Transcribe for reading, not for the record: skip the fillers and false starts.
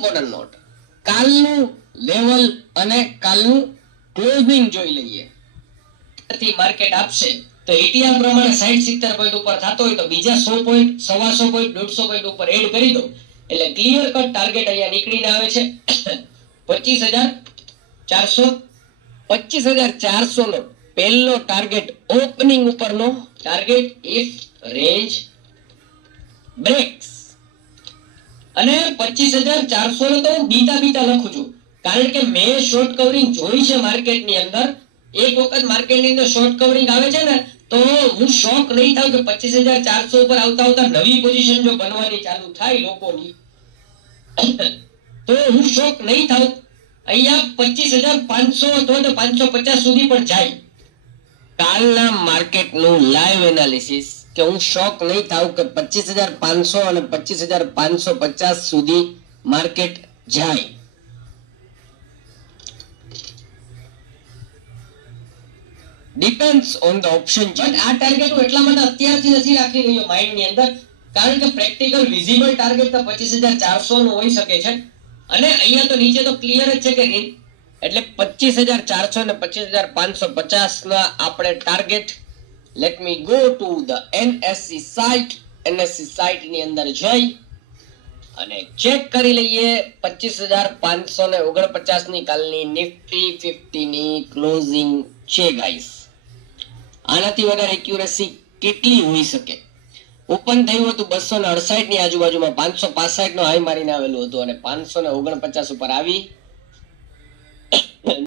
Important not, કાલનું level અને કાલનું ક્લોઝિંગ જોઈ લઈએ. માર્કેટ આપશે તો એટીઆર પ્રમાણે 60-70 પોઈન્ટ ઉપર થતો હોય તો બીજા 100 પોઈન્ટ, 125 પોઈન્ટ, 150 પોઈન્ટ ઉપર એડ કરી દો એટલે ક્લિયર કટ ટાર્ગેટ અહીંયા નીકળીને આવે છે 25,400. 25,400 નો પહેલો ટાર્ગેટ ઓપનિંગ ઉપરનો ટાર્ગેટ ઇફ રેન્જ બ્રેક્સ. અને 25,400 નો તો હું બીટા લખું છું કારણ કે મેં શોર્ટ કવરિંગ જોઈ છે માર્કેટની અંદર. એક વખત માર્કેટની અંદર શોર્ટ કવરિંગ આવે છે ને તો હું શોક નહીં થાઉં કે 25,400 ઉપર આવતા નવી પોઝિશન જો બનવાની ચાલુ થાય લોકોની તો હું શોક નહીં થાઉં. અહીંયા 25,500 અથવા તો 550 સુધી પણ જાય. કાલના માર્કેટનું લાઈવ એનાલિસિસ કે હું શોક નહીં થાઉં કે 25,500 અને 25,550 સુધી માર્કેટ જાય. Depends on the option. But આ ટાર્ગેટ હું એટલા માટે અત્યારથી નથી રાખી રહ્યો માઇન્ડ ની અંદર કારણ કે પ્રેક્ટિકલ વિઝિબલ ટાર્ગેટ તો 25,400 નું હોઈ શકે છે. અને અહીંયા તો નીચે તો ક્લિયર જ છે કે એટલે 25,400 ને 25,550 ના આપણે target. Let me go to the NSC site. NSC site ની અંદર જઈ અને ચેક કરી લઈએ 25,549 ની કાલની નિફ્ટી 50 ની ક્લોઝિંગ છે ગાઈસ. આનાથી વધારે એક્યુરેસી કેટલી હોઈ શકે? ઓપન થયું હતું 268 ની આજુબાજુમાં, 565 નો હાઈ મારીને આવેલું હતું અને 549 ઉપર આવી